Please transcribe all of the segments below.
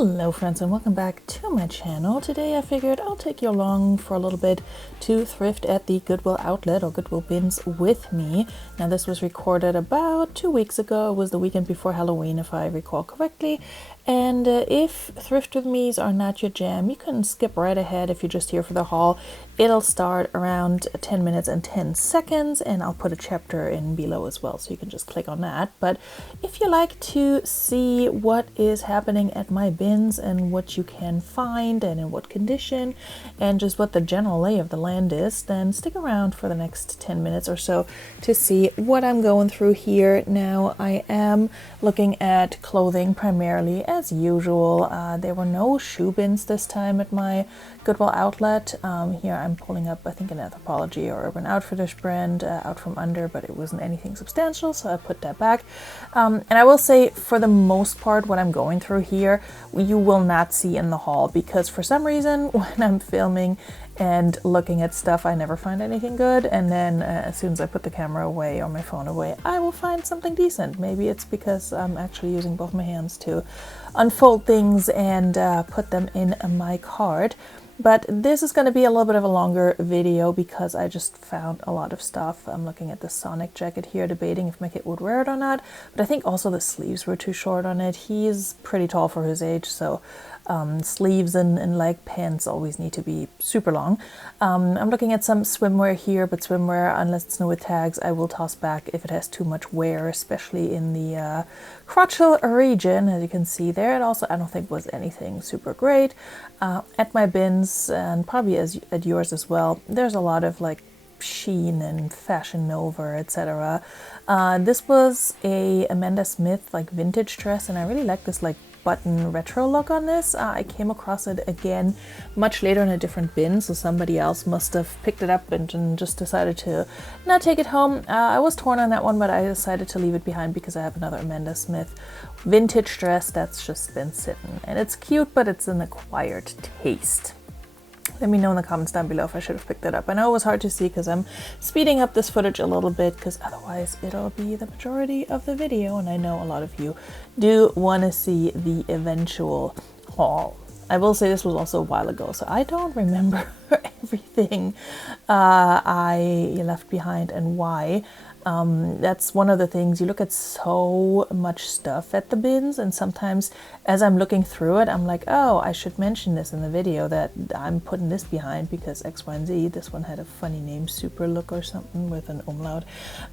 Hello friends and welcome back to my channel. Today I figured I'll take you along for a little bit to thrift at the Goodwill outlet or Goodwill Bins with me. Now this was recorded about 2 weeks ago. It was the weekend before Halloween if I recall correctly. And if thrift with me's are not your jam, you can skip right ahead if you're just here for the haul. It'll start around 10 minutes and 10 seconds and I'll put a chapter in below as well, so you can just click on that. But if you like to see what is happening at my bins and what you can find and in what condition and just what the general lay of the land is, then stick around for the next 10 minutes or so to see what I'm going through here. Now I am looking at clothing primarily as usual. There were no shoe bins this time at my Goodwill outlet. Here I'm pulling up, I think, an Anthropologie or Urban Outfitters brand out from under, but it wasn't anything substantial, so I put that back. And I will say, for the most part, what I'm going through here, you will not see in the haul, because for some reason, when I'm filming and looking at stuff, I never find anything good, and then as soon as I put the camera away or my phone away, I will find something decent. Maybe it's because I'm actually using both my hands to unfold things and put them in my cart. But this is going to be a little bit of a longer video because I just found a lot of stuff. I'm looking at the Sonic jacket here, debating if my kid would wear it or not. But I think also the sleeves were too short on it. He's pretty tall for his age, so sleeves and leg pants always need to be super long. I'm looking at some swimwear here, but swimwear, unless it's new with tags, I will toss back if it has too much wear, especially in the crotchal region, as you can see there. It also, I don't think, was anything super great. At my bins, and probably at yours as well, there's a lot of like Shein and Fashion Nova, etc. This was a Amanda Smith like vintage dress, and I really like this like button retro look on this. I came across it again much later in a different bin, so somebody else must have picked it up and just decided to not take it home. I was torn on that one, but I decided to leave it behind because I have another Amanda Smith vintage dress that's just been sitting, and it's cute, but it's an acquired taste. Let me know in the comments down below if I should have picked it up. I know it was hard to see because I'm speeding up this footage a little bit, because otherwise it'll be the majority of the video, and I know a lot of you do want to see the eventual haul. I will say this was also a while ago, so I don't remember everything I left behind and why. That's one of the things. You look at so much stuff at the bins, and sometimes as I'm looking through it, I'm like, oh, I should mention this in the video that I'm putting this behind because X, Y, and Z. This one had a funny name, Super Look or something with an umlaut.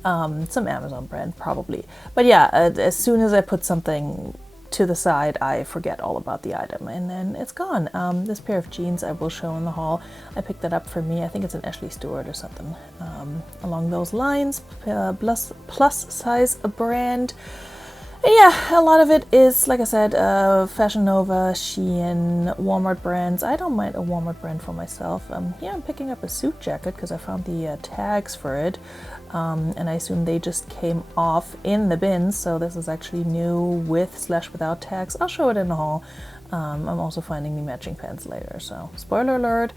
Some Amazon brand probably. But yeah, as soon as I put something to the side, I forget all about the item and then it's gone. This pair of jeans I will show in the haul. I picked that up for me. I think it's an Ashley Stewart or something along those lines. Plus size brand. And yeah, a lot of it is, like I said, Fashion Nova, Shein, Walmart brands. I don't mind a Walmart brand for myself. Yeah, I'm picking up a suit jacket because I found the tags for it. And I assume they just came off in the bins, so this is actually new with/without tags. I'll show it in the haul. I'm also finding the matching pants later, so spoiler alert.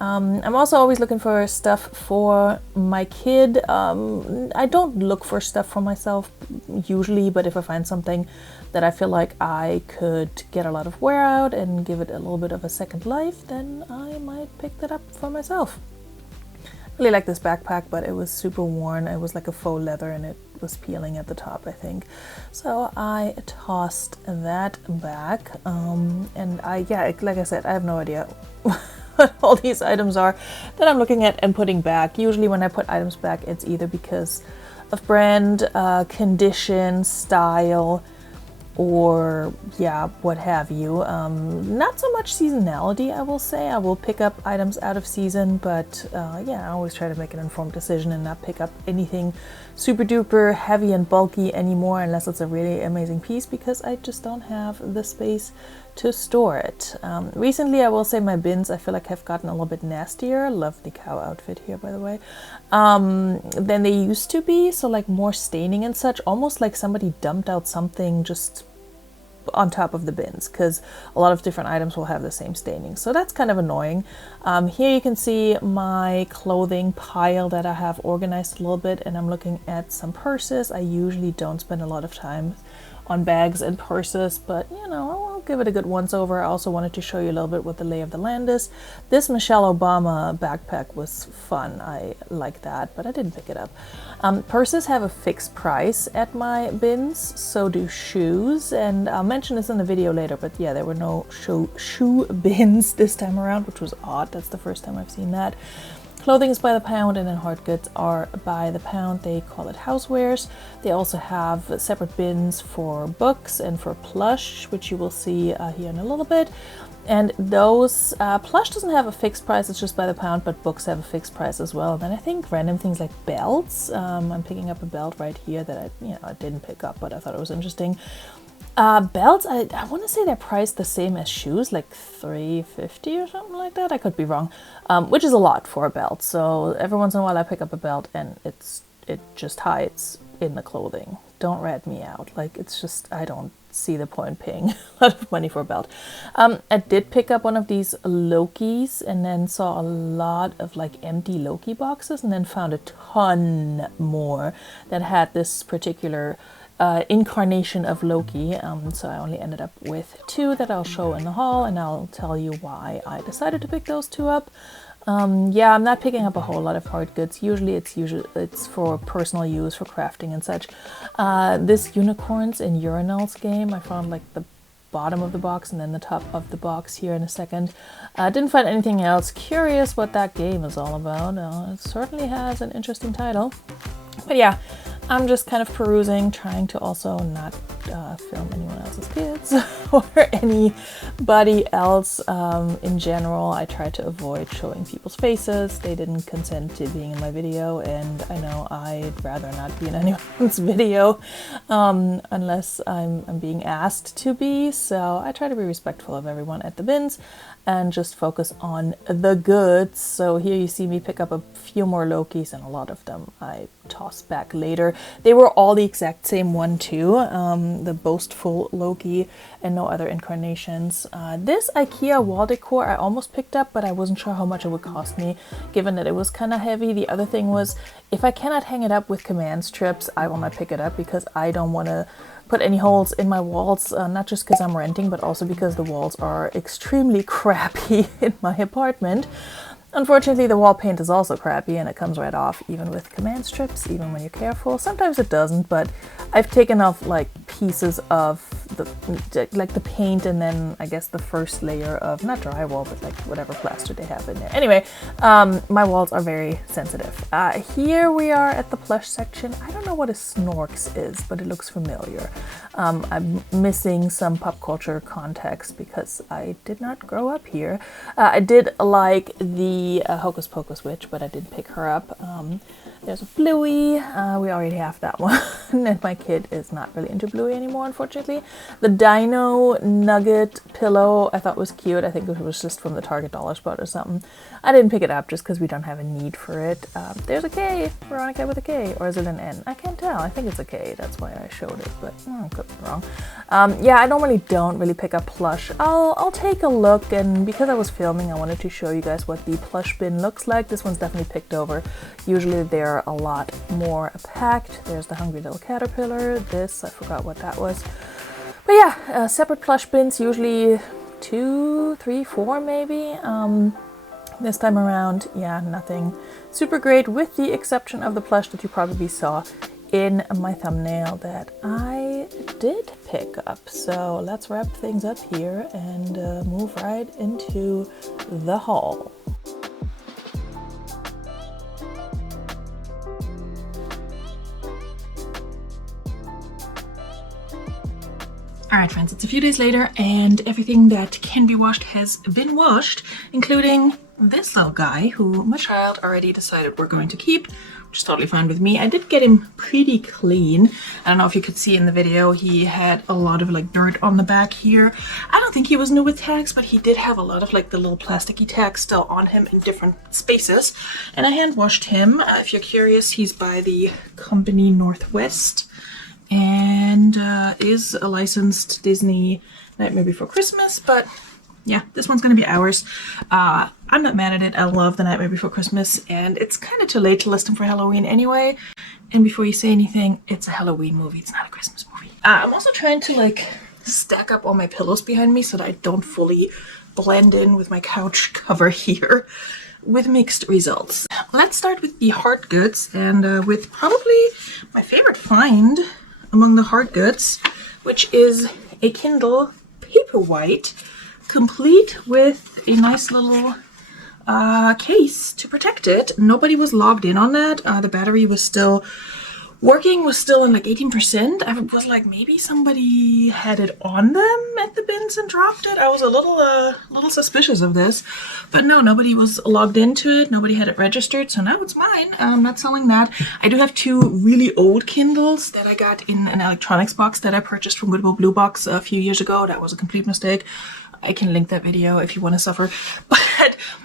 I'm also always looking for stuff for my kid. I don't look for stuff for myself usually, but if I find something that I feel like I could get a lot of wear out and give it a little bit of a second life, then I might pick that up for myself. Really like this backpack, but it was super worn. It was like a faux leather and it was peeling at the top, I think. So I tossed that back. And yeah, like I said, I have no idea what all these items are that I'm looking at and putting back. Usually when I put items back, it's either because of brand, condition, style, or yeah, what have you. Not so much seasonality, I will say. I will pick up items out of season, but yeah, I always try to make an informed decision and not pick up anything super duper heavy and bulky anymore unless it's a really amazing piece, because I just don't have the space to store it. Recently, I will say my bins, I feel like, have gotten a little bit nastier. Love the cow outfit here, by the way, than they used to be. So like more staining and such, almost like somebody dumped out something just on top of the bins, because a lot of different items will have the same staining, so that's kind of annoying. Here you can see my clothing pile that I have organized a little bit, and I'm looking at some purses. I usually don't spend a lot of time on bags and purses, but you know, I'll give it a good once over. I also wanted to show you a little bit what the lay of the land is. This Michelle Obama backpack was fun. I like that, but I didn't pick it up. Purses have a fixed price at my bins, so do shoes, and I'll mention this in the video later, but yeah, there were no shoe bins this time around, which was odd. That's the first time I've seen that. Clothing is by the pound, and then hard goods are by the pound. They call it housewares. They also have separate bins for books and for plush, which you will see here in a little bit. And those, plush doesn't have a fixed price, it's just by the pound, but books have a fixed price as well. And then I think random things like belts. I'm picking up a belt right here that I didn't pick up, but I thought it was interesting. Belts, I want to say they're priced the same as shoes, like $3.50 or something like that. I could be wrong, which is a lot for a belt. So every once in a while I pick up a belt and it just hides in the clothing. Don't rat me out. Like, it's just, I don't see the point paying a lot of money for a belt. I did pick up one of these Lokis and then saw a lot of like empty Loki boxes, and then found a ton more that had this particular incarnation of Loki, so I only ended up with 2 that I'll show in the haul, and I'll tell you why I decided to pick those 2 up. Yeah, I'm not picking up a whole lot of hard goods. Usually it's for personal use, for crafting and such. This unicorns and urinals game, I found like the bottom of the box and then the top of the box here in a second. Didn't find anything else. Curious what that game is all about. It certainly has an interesting title. But yeah, I'm just kind of perusing, trying to also not film anyone else's kids or anybody else in general. I try to avoid showing people's faces. They didn't consent to being in my video, and I know I'd rather not be in anyone's video unless I'm being asked to be. So I try to be respectful of everyone at the bins and just focus on the goods. So here you see me pick up a few more Lokis, and a lot of them I toss back later. They were all the exact same one too, the boastful Loki, and no other incarnations. This IKEA wall decor I almost picked up, but I wasn't sure how much it would cost me, given that it was kind of heavy. The other thing was, if I cannot hang it up with command strips, I will not pick it up, because I don't want to put any holes in my walls, not just because I'm renting, but also because the walls are extremely crappy in my apartment. Unfortunately, the wall paint is also crappy, and it comes right off even with command strips, even when you're careful. Sometimes it doesn't, but I've taken off like pieces of the paint, and then I guess the first layer of, not drywall, but like whatever plaster they have in there. Anyway, my walls are very sensitive. Here we are at the plush section. I don't know what a Snorks is, but it looks familiar. I'm missing some pop culture context because I did not grow up here. I did like the Hocus Pocus witch, but I didn't pick her up. There's a Bluey. We already have that one, and my kid is not really into Bluey anymore, unfortunately. The Dino Nugget pillow I thought was cute. I think it was just from the Target Dollar Spot or something. I didn't pick it up just because we don't have a need for it. There's a K, Veronika with a K, or is it an N? I can't tell. I think it's a K. That's why I showed it, but I could be wrong. Yeah, I normally don't really pick up plush. I'll take a look, and because I was filming, I wanted to show you guys what the plush bin looks like. This one's definitely picked over. Usually they're a lot more packed. There's the Hungry Little Caterpillar. This, I forgot what that was. But yeah, separate plush bins, usually 2, 3, 4 maybe. This time around, yeah, nothing super great, with the exception of the plush that you probably saw in my thumbnail that I did pick up. So let's wrap things up here and move right into the haul. Alright friends, it's a few days later and everything that can be washed has been washed, including this little guy who my child already decided we're going to keep, which is totally fine with me. I did get him pretty clean. I don't know if you could see in the video, he had a lot of like dirt on the back here. I don't think he was new with tags, but he did have a lot of like the little plasticky tags still on him in different spaces. And I hand washed him. If you're curious, he's by the company Northwest, and is a licensed Disney Nightmare Before Christmas, but yeah, this one's gonna be ours. I'm not mad at it. I love The Nightmare Before Christmas, and it's kind of too late to list them for Halloween anyway. And before you say anything, it's a Halloween movie, it's not a Christmas movie. I'm also trying to like stack up all my pillows behind me so that I don't fully blend in with my couch cover here, with mixed results. Let's start with the hard goods, and with probably my favorite find among the hard goods, which is a Kindle Paperwhite, complete with a nice little case to protect it. Nobody was logged in on that. The battery was still working, was still in like 18%. I was like, maybe somebody had it on them at the bins and dropped it. I was a little suspicious of this, but no, nobody was logged into it. Nobody had it registered, so now it's mine. I'm not selling that. I do have 2 really old Kindles that I got in an electronics box that I purchased from Goodwill Blue Box a few years ago. That was a complete mistake. I can link that video if you want to suffer, but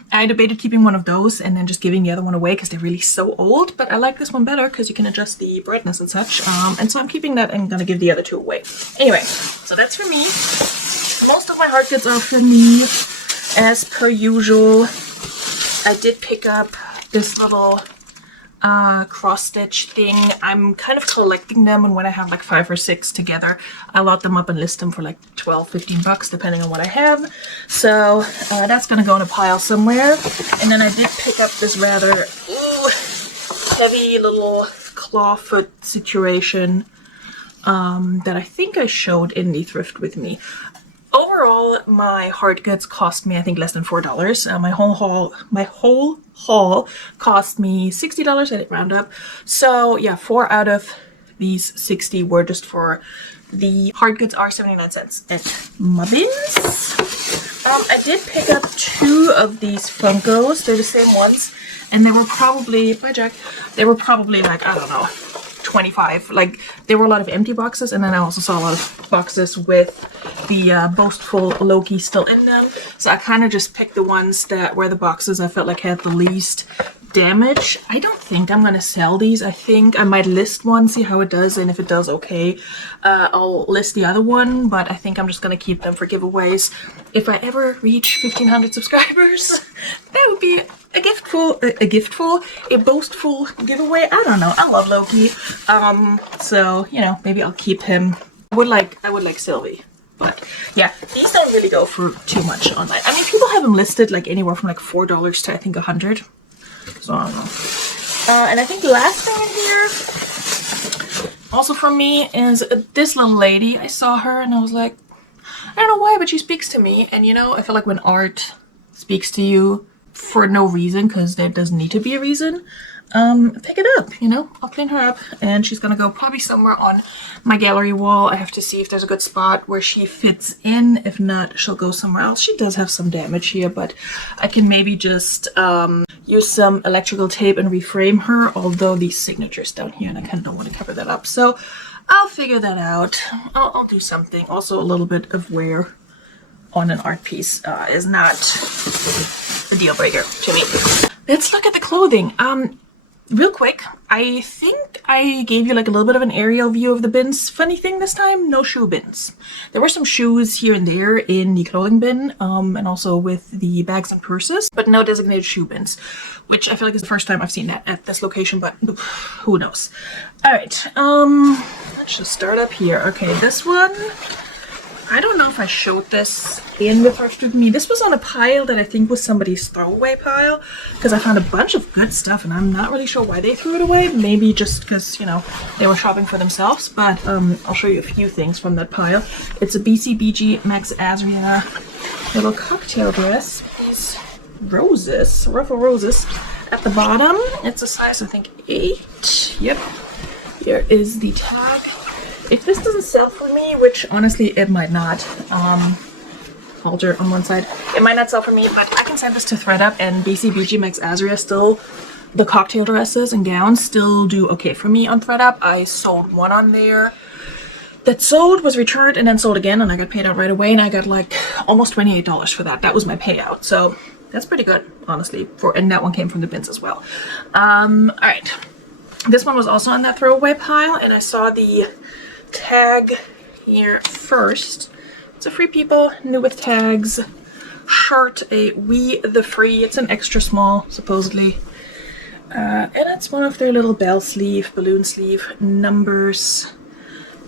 I debated keeping one of those and then just giving the other one away because they're really so old, but I like this one better because you can adjust the brightness and such, and so I'm keeping that and gonna give the other 2 away. Anyway, so that's for me. Most of my hard goods are for me, as per usual. I did pick up this little cross stitch thing. I'm kind of collecting them, and when I have like 5 or 6 together, I lot them up and list them for like 12-15 bucks depending on what I have. So that's gonna go in a pile somewhere. And then I did pick up this rather heavy little claw foot situation that I think I showed in the thrift with me. Overall, my hard goods cost me, I think, less than $4. My whole haul cost me $60. I didn't round up. So yeah, 4 out of these 60 were just for the hard goods are 79 cents at my bins. I did pick up 2 of these Funkos. They're the same ones, and they were probably, bye Jack, they were probably like, I don't know, 25. Like, there were a lot of empty boxes, and then I also saw a lot of boxes with the boastful Loki still in them. So I kind of just picked the ones that were the boxes I felt like had the least damage. I don't think I'm gonna sell these. I think I might list one, see how it does, and if it does okay, I'll list the other one, but I think I'm just gonna keep them for giveaways. If I ever reach 1,500 subscribers, that would be a boastful giveaway. I don't know. I love Loki. So, you know, maybe I'll keep him. I would like Sylvie. But yeah, these don't really go for too much online. I mean, people have them listed like anywhere from like $4 to I think 100. So I don't know. And I think the last thing in here, also from me, is this little lady. I saw her and I was like, I don't know why, but she speaks to me. And you know, I feel like when art speaks to you for no reason, because there doesn't need to be a reason, pick it up, you know. I'll clean her up, and she's gonna go probably somewhere on my gallery wall. I have to see if there's a good spot where she fits in. If not, she'll go somewhere else. She does have some damage here, but I can maybe just use some electrical tape and reframe her, although these signatures down here, and I kind of don't want to cover that up, so I'll figure that out. I'll do something. Also, a little bit of wear on an art piece is not a deal breaker to me. Let's look at the clothing. Real quick, I think I gave you like a little bit of an aerial view of the bins. Funny thing this time, no shoe bins. There were some shoes here and there in the clothing bin, and also with the bags and purses, but no designated shoe bins, which I feel like is the first time I've seen that at this location, but who knows. All right, let's just start up here. Okay, this one, I don't know if I showed this in the thrift with me. This was on a pile that I think was somebody's throwaway pile, because I found a bunch of good stuff and I'm not really sure why they threw it away. Maybe just because, you know, they were shopping for themselves, but I'll show you a few things from that pile. It's a BCBG Max Azria little cocktail dress. These roses, ruffle roses at the bottom. It's a size, I think, 8. Yep. Here is the tag. If this doesn't sell for me, which honestly it might not, halter on one side, it might not sell for me, but I can send this to ThredUp, and BCBG Max Azria still, the cocktail dresses and gowns still do okay for me on ThredUp. I sold one on there that sold, was returned, and then sold again, and I got paid out right away, and I got like almost $28 for that. That was my payout, so that's pretty good, honestly, and that one came from the bins as well. All right, this one was also on that throwaway pile, and I saw the tag here first. It's a Free People new with tags shirt, a We the Free. It's an extra small, supposedly, and it's one of their little bell sleeve, balloon sleeve numbers.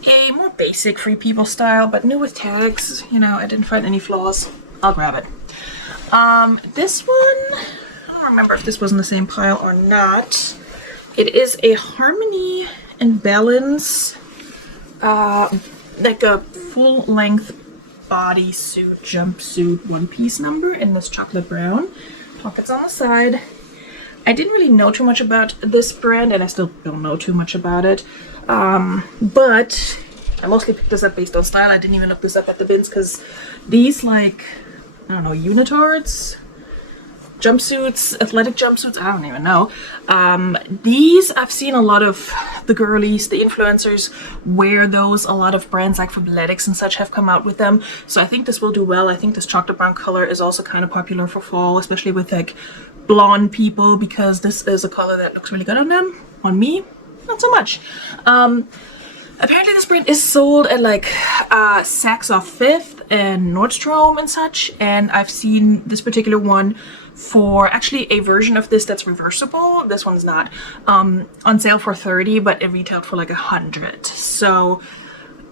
a more basic Free People style, but new with tags. You know, I didn't find any flaws. I'll grab it. This one, I don't remember if this was in the same pile or not. It is a Harmony and Balance, like a full-length bodysuit, jumpsuit, one-piece number in this chocolate brown. Pockets on the side. I didn't really know too much about this brand, and I still don't know too much about it. But I mostly picked this up based on style. I didn't even look this up at the bins because these, like, I don't know, unitards, jumpsuits, athletic jumpsuits, I don't even know. These, I've seen a lot of the girlies, the influencers wear those. A lot of brands like Fabletics and such have come out with them. So I think this will do well. I think this chocolate brown color is also kind of popular for fall, especially with like blonde people, because this is a color that looks really good on them. On me, not so much. Apparently this brand is sold at like Saks Off Fifth and Nordstrom and such, and I've seen this particular one for actually a version of this that's reversible. This one's not, on sale for $30, but it retailed for like $100. So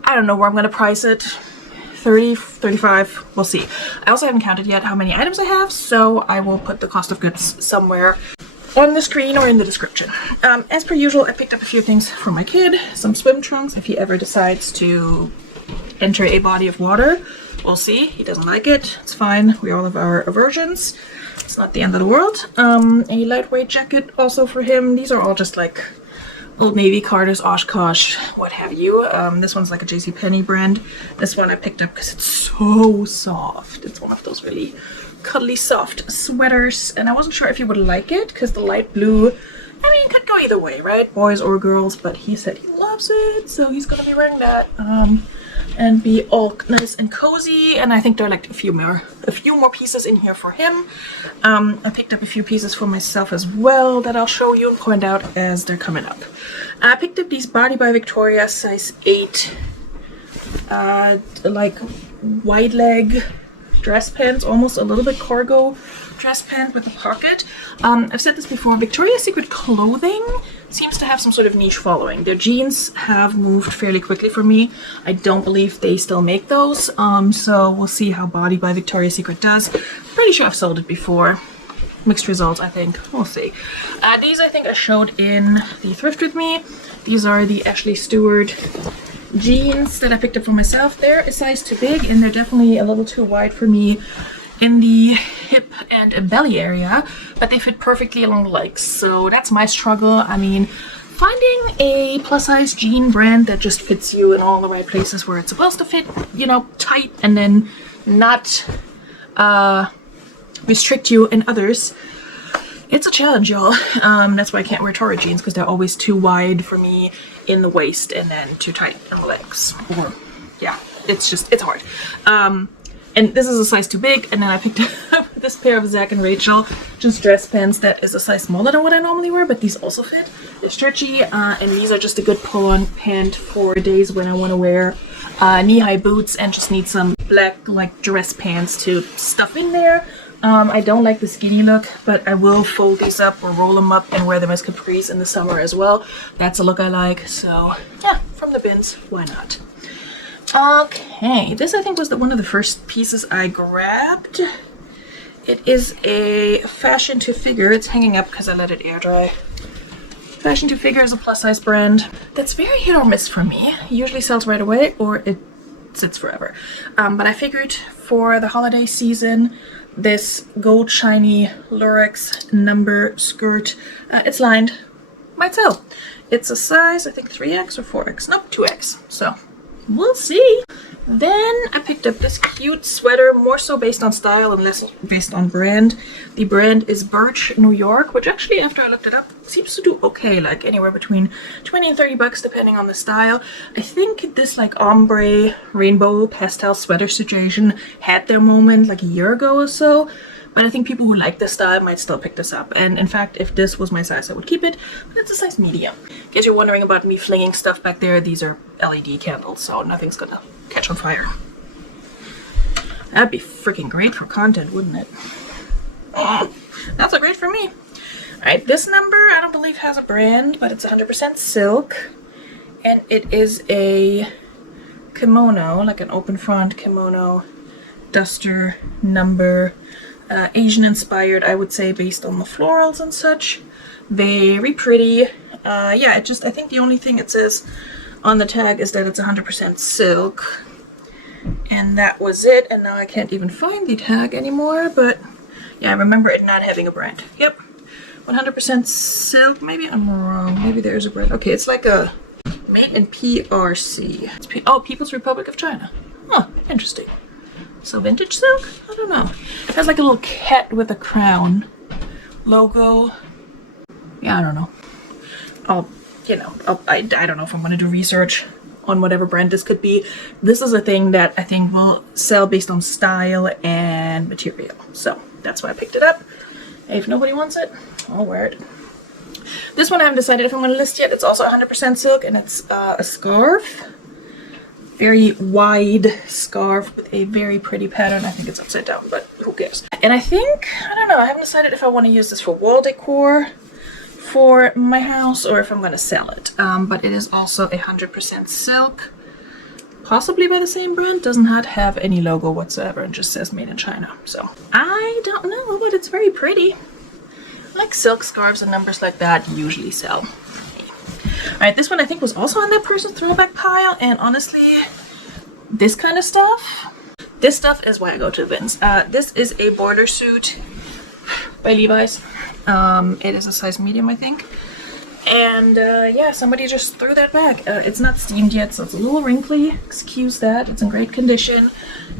I don't know where I'm gonna price it. 30, 35, we'll see. I also haven't counted yet how many items I have, so I will put the cost of goods somewhere on the screen or in the description. As per usual, I picked up a few things for my kid. Some swim trunks if he ever decides to enter a body of water. We'll see. He doesn't like it. It's fine. We all have our aversions. It's not the end of the world. A lightweight jacket also for him. These are all just like Old Navy, Carter's, Oshkosh, what have you. This one's like a JCPenney brand. This one I picked up because it's so soft. It's one of those really cuddly soft sweaters, and I wasn't sure if he would like it because the light blue, I mean, could go either way, right? Boys or girls, but he said he loves it, so he's gonna be wearing that and be all nice and cozy. And I think there are like a few more pieces in here for him. I picked up a few pieces for myself as well that I'll show you and point out as they're coming up. I picked up these Body by Victoria size 8 like wide leg dress pants, almost a little bit cargo dress pant with a pocket. I've said this before, Victoria's Secret clothing seems to have some sort of niche following. Their jeans have moved fairly quickly for me. I don't believe they still make those, so we'll see how Body by Victoria's Secret does. Pretty sure I've sold it before. Mixed results, I think. We'll see. These I think I showed in the thrift with me. These are the Ashley Stewart jeans that I picked up for myself. They're a size too big, and they're definitely a little too wide for me in the hip and belly area, but they fit perfectly along the legs. So that's my struggle. I mean, finding a plus size jean brand that just fits you in all the right places where it's supposed to fit, you know, tight, and then not restrict you in others. It's a challenge, y'all. That's why I can't wear Torrid jeans, because they're always too wide for me in the waist and then too tight on the legs. Or, yeah, it's hard. And this is a size too big, and then I picked up this pair of Zach and Rachel just dress pants that is a size smaller than what I normally wear, but these also fit. They're stretchy, and these are just a good pull-on pant for days when I want to wear knee-high boots and just need some black like dress pants to stuff in there. I don't like the skinny look, but I will fold these up or roll them up and wear them as capris in the summer as well. That's a look I like, so yeah, from the bins, why not? Okay, this I think was one of the first pieces I grabbed. It is a Fashion to Figure. It's hanging up because I let it air dry. Fashion to Figure is a plus size brand that's very hit or miss for me. It usually sells right away or it sits forever. But I figured for the holiday season, this gold shiny Lurex number skirt, it's lined, might sell. It's a size, I think 3X or 4X, nope, 2X, so we'll see. Then I picked up this cute sweater, more so based on style and less based on brand. The brand is Birch, New York, which actually, after I looked it up, seems to do okay, like anywhere between 20 and 30 bucks depending on the style. I think this like ombre rainbow pastel sweater situation had their moment like a year ago or so, but I think people who like this style might still pick this up. And in fact, if this was my size, I would keep it, but it's a size medium. In case you're wondering about me flinging stuff back there, these are LED candles, so nothing's gonna catch on fire. That'd be freaking great for content, wouldn't it? Not so great for me. Alright, this number I don't believe has a brand, but it's 100% silk. And it is a kimono, like an open front kimono duster number, Asian inspired, I would say, based on the florals and such. Very pretty. Yeah, I think the only thing it says on the tag is that it's 100% silk, and that was it. And now I can't even find the tag anymore, but yeah, I remember it not having a brand. Yep, 100% silk. Maybe I'm wrong, maybe there's a brand. Okay, it's like a made in PRC. It's oh, People's Republic of China. Huh, interesting. So vintage silk? I don't know. It has like a little cat with a crown logo. Yeah, I don't know. I don't know if I'm going to do research on whatever brand this could be. This is a thing that I think will sell based on style and material. So that's why I picked it up. If nobody wants it, I'll wear it. This one I haven't decided if I'm going to list yet. It's also 100% silk, and it's a scarf. Very wide scarf with a very pretty pattern. I think it's upside down, but who cares? And I don't know, I haven't decided if I want to use this for wall decor for my house or if I'm going to sell it. But it is also 100% silk, possibly by the same brand. Does not have any logo whatsoever and just says made in China. So I don't know, but it's very pretty. Like silk scarves and numbers like that usually sell. Alright, this one I think was also on that person's throwback pile, and honestly, this kind of stuff, this stuff is why I go to the bins. This is a border suit by Levi's. It is a size medium, I think. And yeah, somebody just threw that back. It's not steamed yet, so it's a little wrinkly. Excuse that. It's in great condition.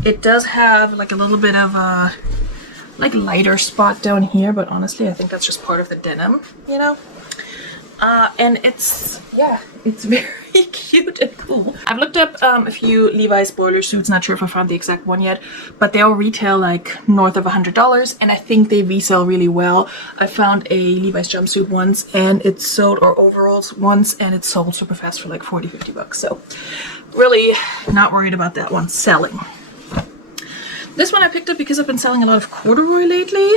It does have like a little bit of a like lighter spot down here, but honestly, I think that's just part of the denim, you know? And it's very cute and cool. I've looked up a few Levi's boiler suits, not sure if I found the exact one yet, but they all retail like north of $100, and I think they resell really well. I found a Levi's jumpsuit once, and it sold, or overalls once, and it sold super fast for like 40-50 bucks. So really not worried about that one selling. This one I picked up because I've been selling a lot of corduroy lately.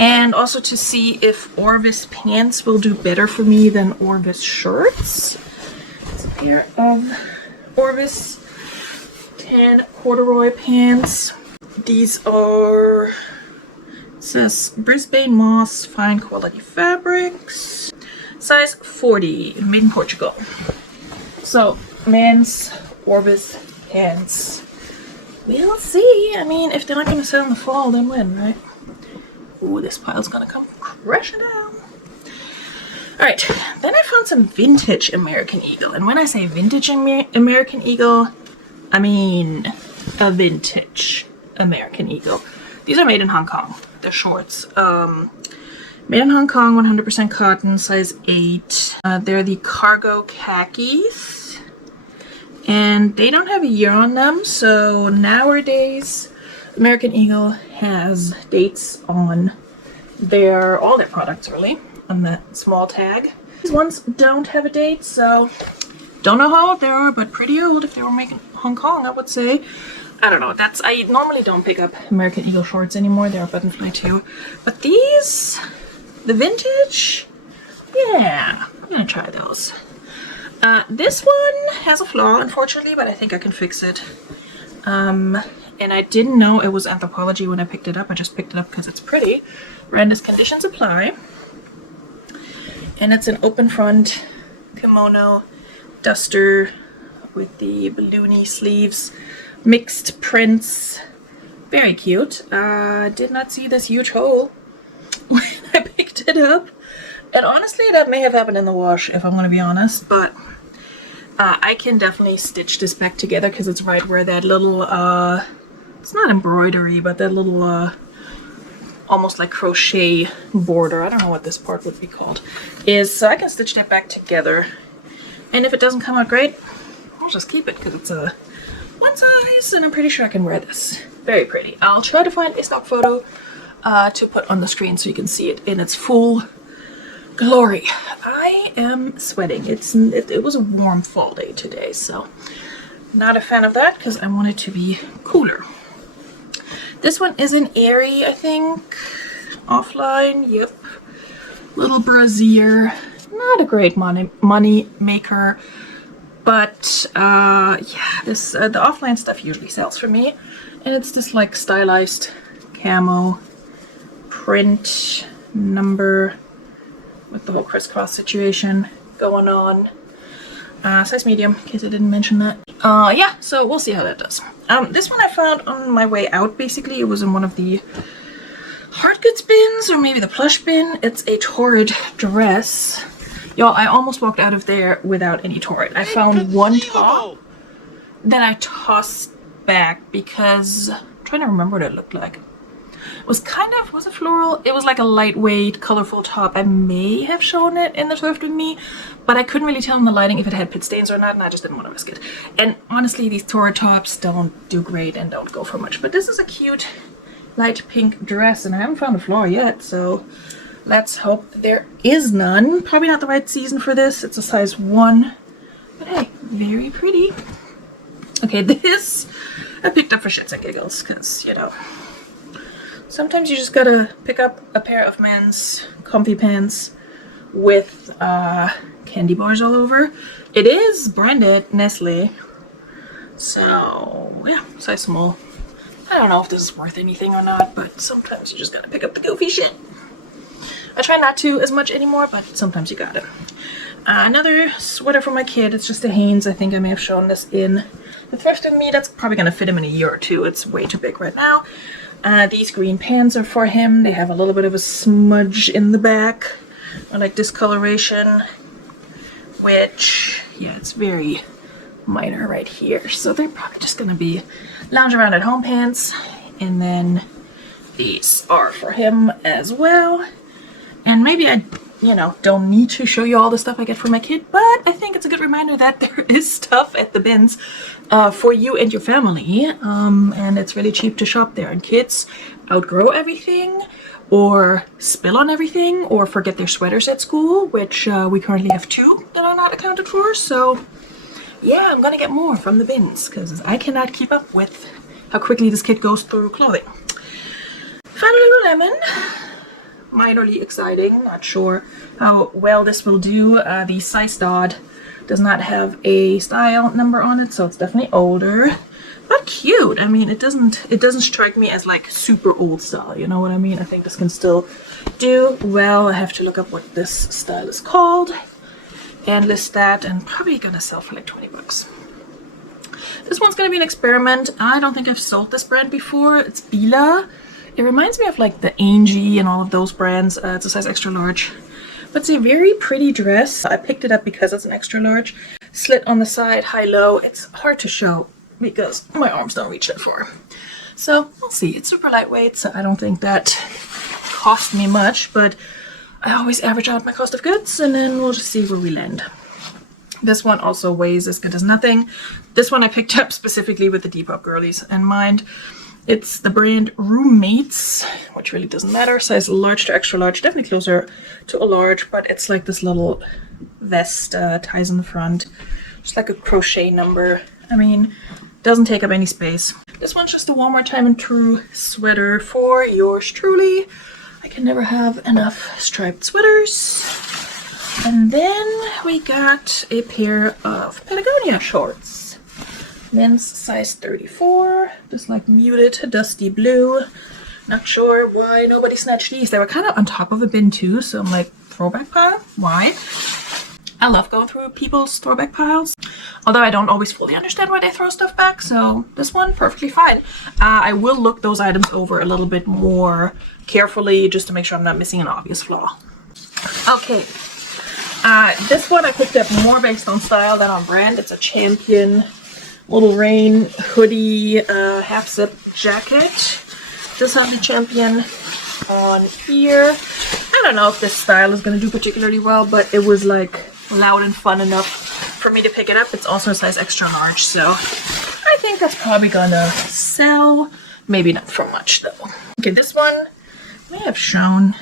And also to see if Orvis pants will do better for me than Orvis shirts. It's a pair of Orvis tan corduroy pants. These are, it says Brisbane Moss fine quality fabrics. Size 40, made in Portugal. So, men's Orvis pants. We'll see. I mean, if they're not going to sell in the fall, then when, right? Ooh, this pile's gonna come crashing down. Alright, then I found some vintage American Eagle. And when I say vintage American Eagle, I mean a vintage American Eagle. These are made in Hong Kong. They're shorts. Made in Hong Kong, 100% cotton, size 8. They're the cargo khakis. And they don't have a year on them, so nowadays American Eagle has dates on all their products, really, on that small tag. These ones don't have a date, so don't know how old they are, but pretty old if they were made in Hong Kong, I would say. I don't know, I normally don't pick up American Eagle shorts anymore. They are buttonfly too. But these, the vintage, yeah, I'm gonna try those. This one has a flaw, unfortunately, but I think I can fix it. And I didn't know it was Anthropology when I picked it up. I just picked it up because it's pretty. Renders conditions apply. And it's an open front kimono duster with the balloony sleeves, mixed prints. Very cute. Did not see this huge hole when I picked it up. And honestly, that may have happened in the wash, if I'm going to be honest. But I can definitely stitch this back together because it's right where that little... it's not embroidery, but that little, almost like crochet border, I don't know what this part would be called, is, so I can stitch that back together. And if it doesn't come out great, I'll just keep it because it's a one size, and I'm pretty sure I can wear this. Very pretty. I'll try to find a stock photo to put on the screen so you can see it in its full glory. I am sweating. It was a warm fall day today, so not a fan of that because I want it to be cooler. This one is an Aerie, I think. Offline, yep. Little brassiere. Not a great money maker. But yeah, this the offline stuff usually sells for me, and it's this like stylized camo print number with the whole crisscross situation going on. Size medium, in case I didn't mention that. Yeah, so we'll see how that does. This one I found on my way out, basically. It was in one of the hard goods bins, or maybe the plush bin. It's a Torrid dress. Y'all, I almost walked out of there without any Torrid. I found one top that I tossed back because I'm trying to remember what it looked like. It was kind of, was it floral? It was like a lightweight, colorful top. I may have shown it in the thrift with me, but I couldn't really tell in the lighting if it had pit stains or not, and I just didn't want to risk it. And honestly, these Torrid tops don't do great and don't go for much. But this is a cute light pink dress, and I haven't found a flaw yet, so let's hope there is none. Probably not the right season for this. It's a size 1, but hey, very pretty. Okay, this I picked up for shits and giggles, because, you know, sometimes you just gotta pick up a pair of men's comfy pants with candy bars all over. It is branded Nestle, so yeah, size small. I don't know if this is worth anything or not, but sometimes you just gotta pick up the goofy shit. I try not to as much anymore, but sometimes you gotta. Another sweater for my kid. It's just a Hanes. I think I may have shown this in the thrift with me. That's probably gonna fit him in a year or two. It's way too big right now. These green pants are for him. They have a little bit of a smudge in the back, or like discoloration, which, yeah, it's very minor right here. So they're probably just gonna be lounge around at home pants. And then these are for him as well. And maybe I, you know, don't need to show you all the stuff I get for my kid, but I think it's a good reminder that there is stuff at the bins for you and your family, and it's really cheap to shop there. And kids outgrow everything, or spill on everything, or forget their sweaters at school, which we currently have 2 that are not accounted for. So yeah, I'm gonna get more from the bins because I cannot keep up with how quickly this kid goes through clothing. Found a Lululemon. Minorly exciting. Not sure how well this will do. The size dot does not have a style number on it, so it's definitely older, but cute. I mean, it doesn't strike me as like super old style, you know what I mean? I think this can still do well. I have to look up what this style is called and list that, and probably gonna sell for like 20 bucks. This one's gonna be an experiment. I don't think I've sold this brand before. It's Bila. It reminds me of like the Angie and all of those brands. It's a size extra large. But it's a very pretty dress. I picked it up because it's an extra large. Slit on the side, high-low. It's hard to show because my arms don't reach that far. So we'll see. It's super lightweight, so I don't think that cost me much. But I always average out my cost of goods, and then we'll just see where we land. This one also weighs as good as nothing. This one I picked up specifically with the Depop girlies in mind. It's the brand Roommates, which really doesn't matter. Size large to extra large, definitely closer to a large, but it's like this little vest, ties in the front. Just like a crochet number. I mean, doesn't take up any space. This one's just a One More Time and True sweater for yours truly. I can never have enough striped sweaters. And then we got a pair of Patagonia shorts. Men's size 34, just like muted dusty blue. Not sure why nobody snatched these. They were kind of on top of a bin too, so I'm like, throwback pile? Why? I love going through people's throwback piles, although I don't always fully understand why they throw stuff back, so this one, perfectly fine. I will look those items over a little bit more carefully just to make sure I'm not missing an obvious flaw. Okay, this one I picked up more based on style than on brand. It's a Champion Little Rain hoodie, half zip jacket. Just have the Champion on here. I don't know if this style is going to do particularly well, but it was like loud and fun enough for me to pick it up. It's also a size extra large, so I think that's probably gonna sell. Maybe not for much though. Okay, this one I may have shown.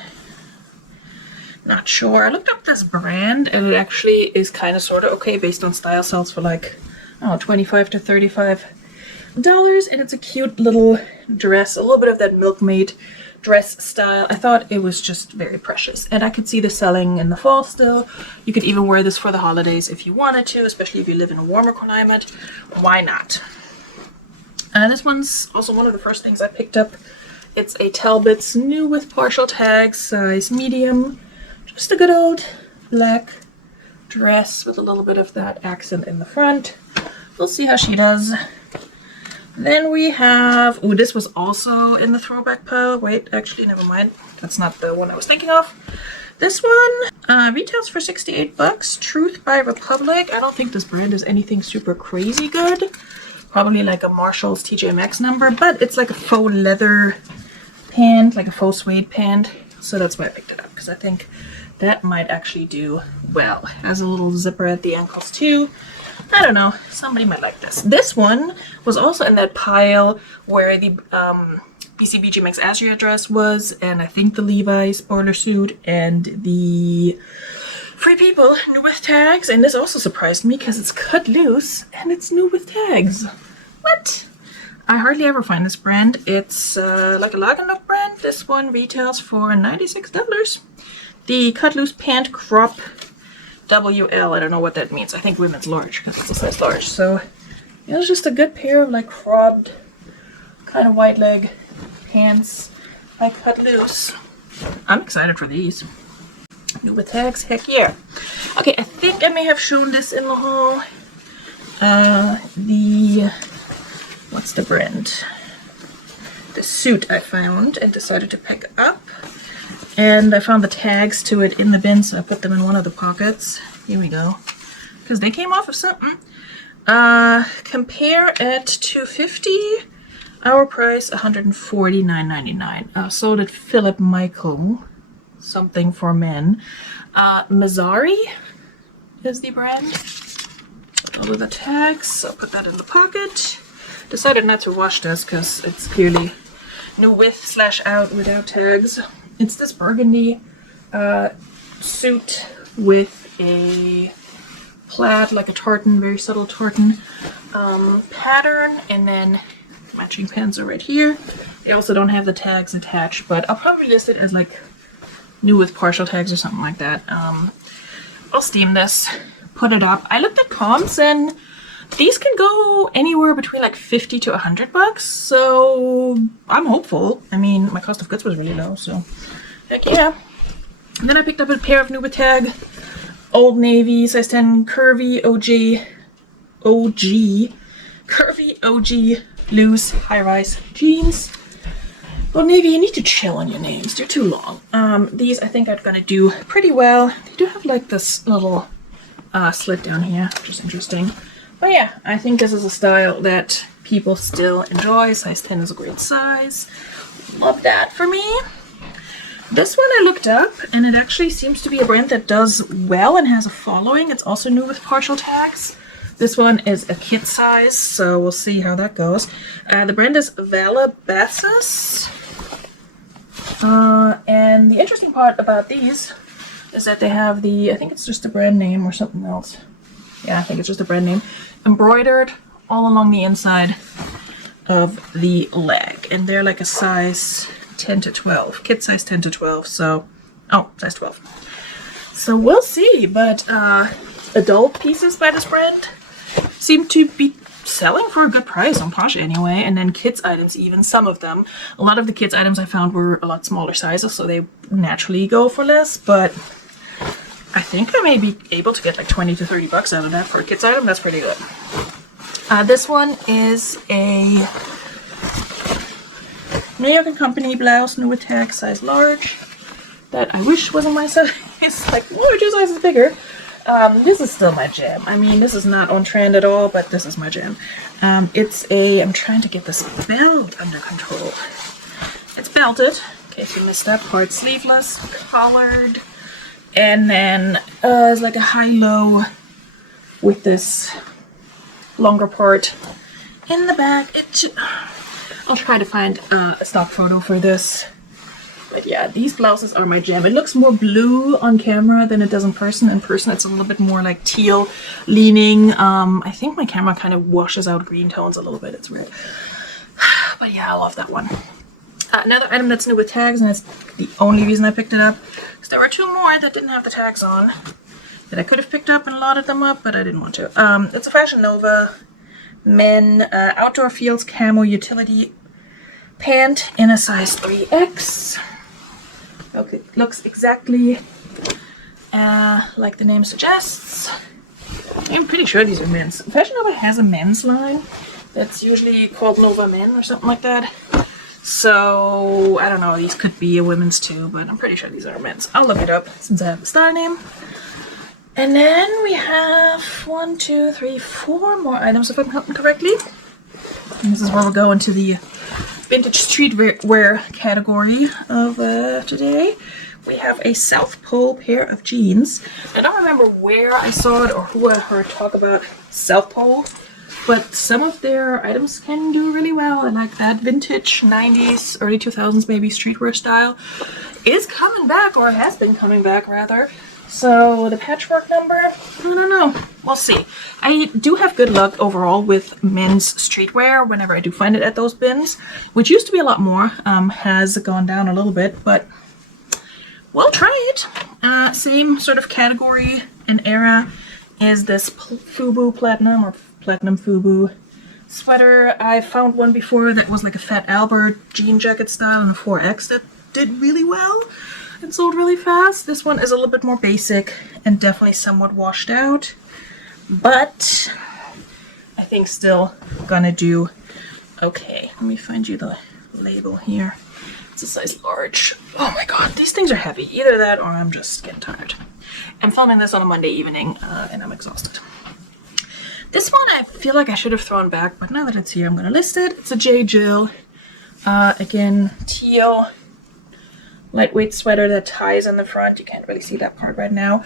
Not sure. I looked up this brand and it actually is kind of sort of okay based on style. Sells for like, oh, $25 to $35, and it's a cute little dress, a little bit of that milkmaid dress style. I thought it was just very precious, and I could see this selling in the fall still. You could even wear this for the holidays if you wanted to, especially if you live in a warmer climate. Why not? This one's also one of the first things I picked up. It's a Talbot's new with partial tags, size medium. Just a good old black dress with a little bit of that accent in the front. We'll see how she does. Then we have, oh, this was also in the throwback pile. Wait, actually, never mind. That's not the one I was thinking of. This one retails for 68 bucks. Truth by Republic. I don't think this brand is anything super crazy good. Probably like a Marshall's TJ Maxx number, but it's like a faux leather pant, like a faux suede pant. So that's why I picked it up, because I think that might actually do well. Has a little zipper at the ankles too. I don't know, somebody might like this. This one was also in that pile where the BCBG Max Azria dress was, and I think the Levi's boiler suit and the Free People new with tags. And this also surprised me because it's cut loose and it's new with tags. What? I hardly ever find this brand. It's like a Lagenlook brand. This one retails for $96. The cut loose pant crop WL. I don't know what that means. I think women's large because it's a size large. So it was just a good pair of like cropped kind of wide leg pants. I cut loose. I'm excited for these. New with tags, heck yeah. Okay, I think I may have shown this in the haul. What's the brand? The suit I found and decided to pick up. And I found the tags to it in the bin, so I put them in one of the pockets. Here we go. Because they came off of something. Compare at $250. Our price, $149.99. Sold at Philip Michael. Something for men. Mazzari is the brand. All of the tags. I'll put that in the pocket. Decided not to wash this because it's clearly new with / out without tags. It's this burgundy suit with a plaid, like a tartan, very subtle tartan pattern, and then matching pants are right here. They also don't have the tags attached, but I'll probably list it as like new with partial tags or something like that. I'll steam this, put it up. I looked at comps and these can go anywhere between like 50 to 100 bucks, so I'm hopeful. I mean, my cost of goods was really low, so heck yeah. And then I picked up a pair of new with tag, Old Navy, size 10, curvy curvy OG loose high-rise jeans. Old Navy, you need to chill on your names. They're too long. These I think are gonna do pretty well. They do have like this little slit down here, which is interesting. But yeah, I think this is a style that people still enjoy. Size 10 is a great size. Love that for me. This one I looked up, and it actually seems to be a brand that does well and has a following. It's also new with partial tags. This one is a kid size, so we'll see how that goes. The brand is Valabassus. And the interesting part about these is that they have the, I think it's just a brand name or something else. Yeah, I think it's just a brand name. Embroidered all along the inside of the leg. And they're like a size 10 to 12. Kid size 10 to 12, so... Oh, size 12. So we'll see, but adult pieces by this brand seem to be selling for a good price on Posh anyway, and then kids items even, some of them. A lot of the kids items I found were a lot smaller sizes, so they naturally go for less, but I think I may be able to get like 20 to 30 bucks out of that for a kids item. That's pretty good. This one is a New York & Company blouse, new with tag, size large, that I wish wasn't my size. Like, oh, 2 sizes bigger. This is still my jam. I mean, this is not on trend at all, but this is my jam. It's a, I'm trying to get this belt under control. It's belted, in case you missed that part, sleeveless, collared, and then it's like a high-low with this longer part in the back. I'll try to find a stock photo for this. But yeah, these blouses are my jam. It looks more blue on camera than it does in person. In person, it's a little bit more like teal leaning. I think my camera kind of washes out green tones a little bit. It's weird. But yeah, I love that one. Another item that's new with tags, and that's the only reason I picked it up, because there were 2 more that didn't have the tags on that I could have picked up and lotted them up, but I didn't want to. It's a Fashion Nova men outdoor fields camo utility pant in a size 3X. Okay, looks exactly like the name suggests. I'm pretty sure these are men's. Fashion Nova has a men's line that's usually called Nova Men or something like that. So, I don't know, these could be a women's too, but I'm pretty sure these are men's. I'll look it up since I have the style name. And then we have 1, 2, 3, 4 more items if I'm counting correctly. And this is where we'll go into the vintage streetwear category of today. We have a South Pole pair of jeans. I don't remember where I saw it or who I heard talk about South Pole, but some of their items can do really well. I like that vintage 90s, early 2000s maybe streetwear style is coming back, or has been coming back rather. So the patchwork number, I don't know. We'll see. I do have good luck overall with men's streetwear whenever I do find it at those bins, which used to be a lot more, has gone down a little bit, but we'll try it. Same sort of category and era is this FUBU Platinum or Platinum FUBU sweater. I found one before that was like a Fat Albert jean jacket style in the 4X that did really well and sold really fast. This one is a little bit more basic and definitely somewhat washed out, but I think still gonna do okay. Let me find you the label here. It's a size large. Oh my god, these things are heavy. Either that or I'm just getting tired. I'm filming this on a Monday evening and I'm exhausted. This one I feel like I should have thrown back, but now that it's here I'm gonna list it. It's a J. Jill. Again, teal. Lightweight sweater that ties in the front. You can't really see that part right now.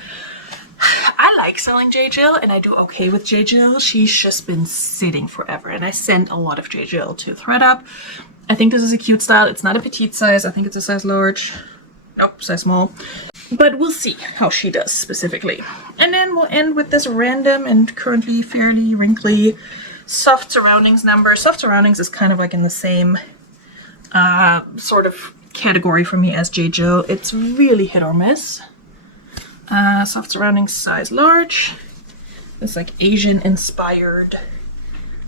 I like selling J. Jill and I do okay with J. Jill. She's just been sitting forever and I sent a lot of J. Jill to ThredUp. I think this is a cute style. It's not a petite size. I think it's a size large. Nope, size small. But we'll see how she does specifically. And then we'll end with this random and currently fairly wrinkly Soft Surroundings number. Soft Surroundings is kind of like in the same sort of category for me as J. Jill. It's really hit or miss. Soft Surroundings size large. It's like Asian inspired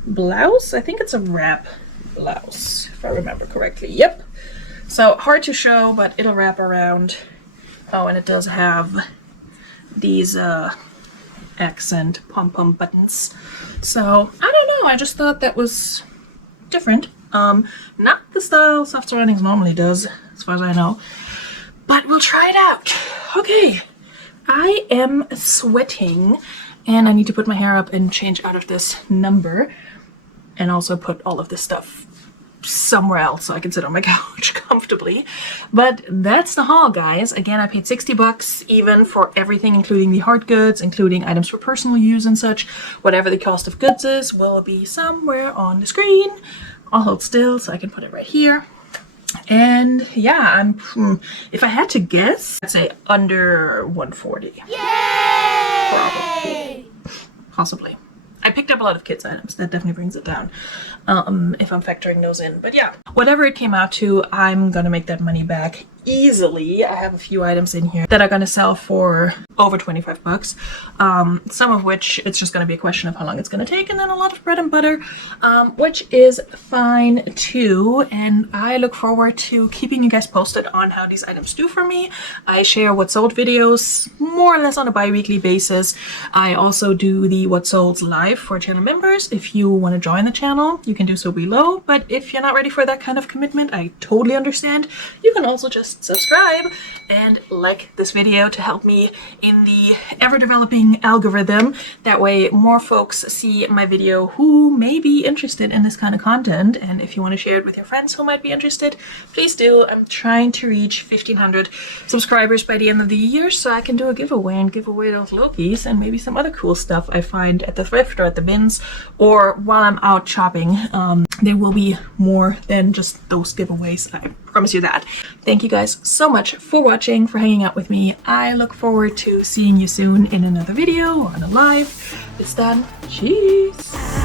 blouse. I think it's a wrap blouse if I remember correctly. Yep. So hard to show, but it'll wrap around. Oh, and it does have these accent pom-pom buttons. So I don't know, I just thought that was different. Not the style Soft Surroundings normally does, as far as I know, but we'll try it out. Okay, I am sweating and I need to put my hair up and change out of this number and also put all of this stuff somewhere else so I can sit on my couch comfortably. But that's the haul, guys. Again, I paid 60 bucks even for everything, including the hard goods, including items for personal use and such. Whatever the cost of goods is will be somewhere on the screen. I'll hold still so I can put it right here. And yeah, if I had to guess, I'd say under 140. Yay! Probably. Possibly. I picked up a lot of kids items. That definitely brings it down if I'm factoring those in. But yeah, whatever it came out to, I'm gonna make that money back easily. I have a few items in here that are gonna sell for over 25 bucks. Some of which it's just gonna be a question of how long it's gonna take, and then a lot of bread and butter, which is fine too. And I look forward to keeping you guys posted on how these items do for me. I share what sold videos more or less on a bi-weekly basis. I also do the what sold live for channel members. If you want to join the channel, you can do so below, but if you're not ready for that kind of commitment, I totally understand. You can also just subscribe and like this video to help me in the ever-developing algorithm. That way more folks see my video who may be interested in this kind of content, and if you want to share it with your friends who might be interested, please do. I'm trying to reach 1,500 subscribers by the end of the year so I can do a giveaway and give away those Lokis and maybe some other cool stuff I find at the thrift or at the bins or while I'm out shopping. There will be more than just those giveaways, I promise you that. Thank you guys so much for watching, for hanging out with me. I look forward to seeing you soon in another video or on a live. It's done. Cheers!